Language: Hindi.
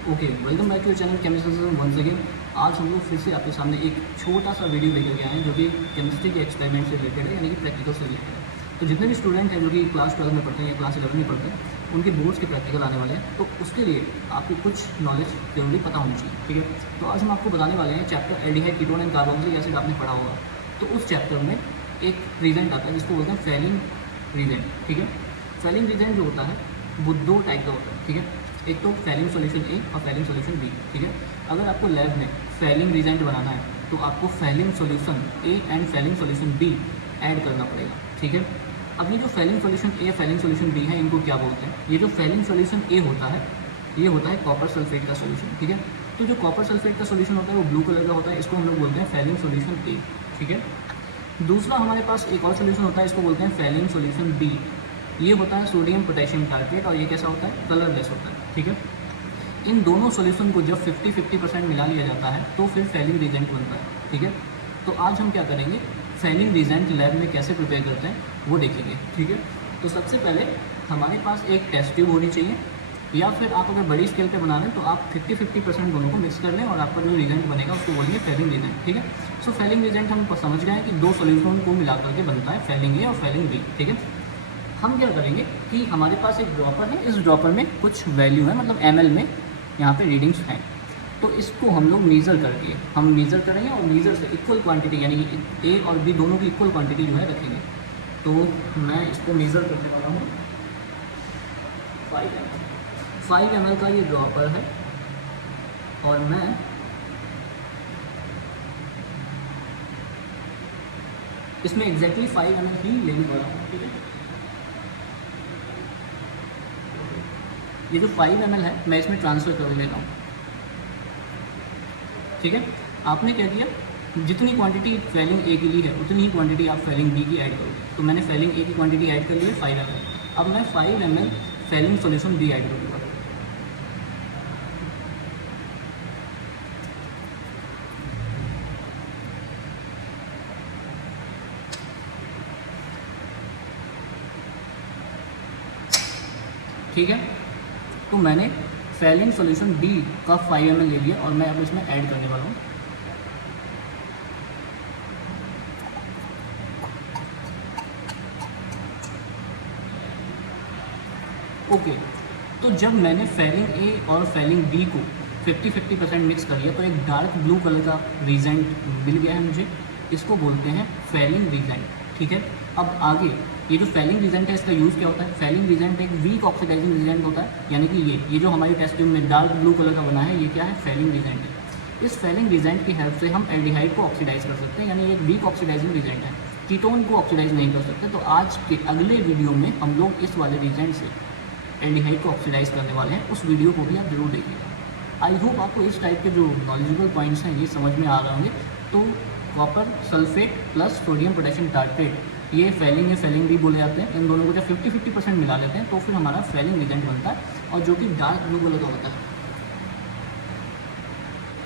Okay, welcome back to channel chemistry once again. आज हम लोग फिर से आपके सामने एक छोटा सा वीडियो लेकर के आए हैं जो कि केमिस्ट्री के एक्सपेरिमेंट से रिलेटेड है, यानी कि प्रैक्टिकल से रिलेटेड है। तो जितने भी स्टूडेंट हैं जो कि क्लास 12 में पढ़ते हैं या क्लास 11 में पढ़ते हैं, उनके बोर्ड्स के प्रैक्टिकल आने वाले हैं, तो उसके लिए आपको कुछ नॉलेज जरूरी पता होनी चाहिए। ठीक है, तो आज हम आपको बताने वाले हैं chapter aldehyde, ketone and carboxylic acid आपने पढ़ा होगा। तो उस चैप्टर में एक रिएजेंट आता है जिसको बोलते हैं फैलिंग रिएजेंट। ठीक है, फैलिंग रिएजेंट जो होता है वो दो टाइप का होता है। ठीक है, एक तो फैलिंग सॉल्यूशन ए और फैलिंग सॉल्यूशन बी। ठीक है, अगर आपको लैब में फैलिंग रिएजेंट बनाना है तो आपको Fehling solution A and Fehling solution B add करना पड़ेगा। ठीक है, अब ये जो Fehling solution A, Fehling solution B है, इनको क्या बोलते हैं? ये जो फैलिंग सॉल्यूशन ए होता है ये होता है कॉपर सल्फेट का सॉल्यूशन। ठीक है, तो जो कॉपर सल्फेट का सॉल्यूशन होता है वो ब्लू कलर का होता है, इसको हम लोग बोलते हैं फैलिंग सॉल्यूशन ए। ठीक है, दूसरा हमारे पास एक और सॉल्यूशन होता है, इसको बोलते हैं फैलिंग सॉल्यूशन बी। ये होता है सोडियम पोटेशियम टार्ट्रेट और ये कैसा होता है? कलरलेस होता है। ठीक है, इन दोनों सॉल्यूशन को जब 50-50% मिला लिया जाता है तो फिर फैलिंग रिएजेंट बनता है। ठीक है, तो आज हम क्या करेंगे, फैलिंग रिएजेंट लैब में कैसे प्रिपेयर करते हैं वो देखेंगे। ठीक है, तो सबसे पहले हमारे पास एक टेस्ट ट्यूब होनी चाहिए, या फिर आप अगर बड़ी स्केल पे बना रहे हैं तो आप 50-50% दोनों को मिक्स कर लें और आपका जो रिएजेंट बनेगा उसको बोलेंगे फैलिंग रिएजेंट। ठीक है, सो फैलिंग रिएजेंट हम समझ गए हैं कि दो सॉल्यूशन को मिला करके बनता है, फैलिंग ए और फैलिंग बी। ठीक है, हम क्या करेंगे कि हमारे पास एक ड्रॉपर है, इस ड्रॉपर में कुछ वैल्यू है, मतलब ml में यहाँ पे रीडिंग्स हैं, तो इसको हम लोग मीज़र करके हम मीज़र करेंगे और मीज़र से इक्वल क्वांटिटी यानी कि ए और बी दोनों की इक्वल क्वांटिटी जो है रखेंगे। तो मैं इसको मीज़र करने वाला हूँ 5 ml का ये ड्रॉपर है और मैं इसमें एग्जैक्टली 5 ml ही लेने वाला हूँ। ठीक है, ये जो 5 ml है मैं इसमें ट्रांसफ़र कर लेता हूँ। ठीक है, आपने क्या किया, जितनी क्वांटिटी फैलिंग ए की ली है उतनी ही क्वांटिटी आप फैलिंग बी की ऐड करोगे। तो मैंने फैलिंग ए की क्वांटिटी ऐड कर ली है 5 ml। अब मैं 5 ml Fehling solution B add करूँगा। ठीक है, तो मैंने फैलिंग सॉल्यूशन बी का 5 ml ले लिया और मैं अब इसमें ऐड करने वाला हूँ। ओके, तो जब मैंने फैलिंग ए और फैलिंग बी को 50-50% मिक्स कर लिया तो एक डार्क ब्लू कलर का रिएजेंट मिल गया है मुझे, इसको बोलते हैं फैलिंग रिएजेंट। ठीक है, अब आगे ये जो फैलिंग रिएजेंट है इसका यूज़ क्या होता है? फैलिंग रिएजेंट एक वीक ऑक्सीडाइजिंग रिएजेंट होता है, यानी कि ये जो हमारी टेस्ट ट्यूब में डार्क ब्लू कलर का बना है ये क्या है? फैलिंग रिएजेंट है। इस फैलिंग रिएजेंट की हेल्प से हम एल्डिहाइड को ऑक्सीडाइज कर सकते हैं, यानी एक वीक ऑक्सीडाइजिंग रिएजेंट है, कीटोन को ऑक्सीडाइज नहीं कर सकते। तो आज के अगले वीडियो में हम लोग इस वाले रिएजेंट से एल्डिहाइड को ऑक्सीडाइज करने वाले हैं, उस वीडियो को भी आप जरूर देखिएगा। आई होप आपको इस टाइप के जो नॉलेजेबल पॉइंट्स हैं ये समझ में आ रहे होंगे। तो copper sulphate plus sodium potassium tartrate, ये फैलिंग या फैलिंग भी बोले जाते हैं। इन दोनों को जब 50-50% मिला लेते हैं तो फिर हमारा फैलिंग रिएजेंट बनता है और जो कि डार्क ब्लू कलर का होता है।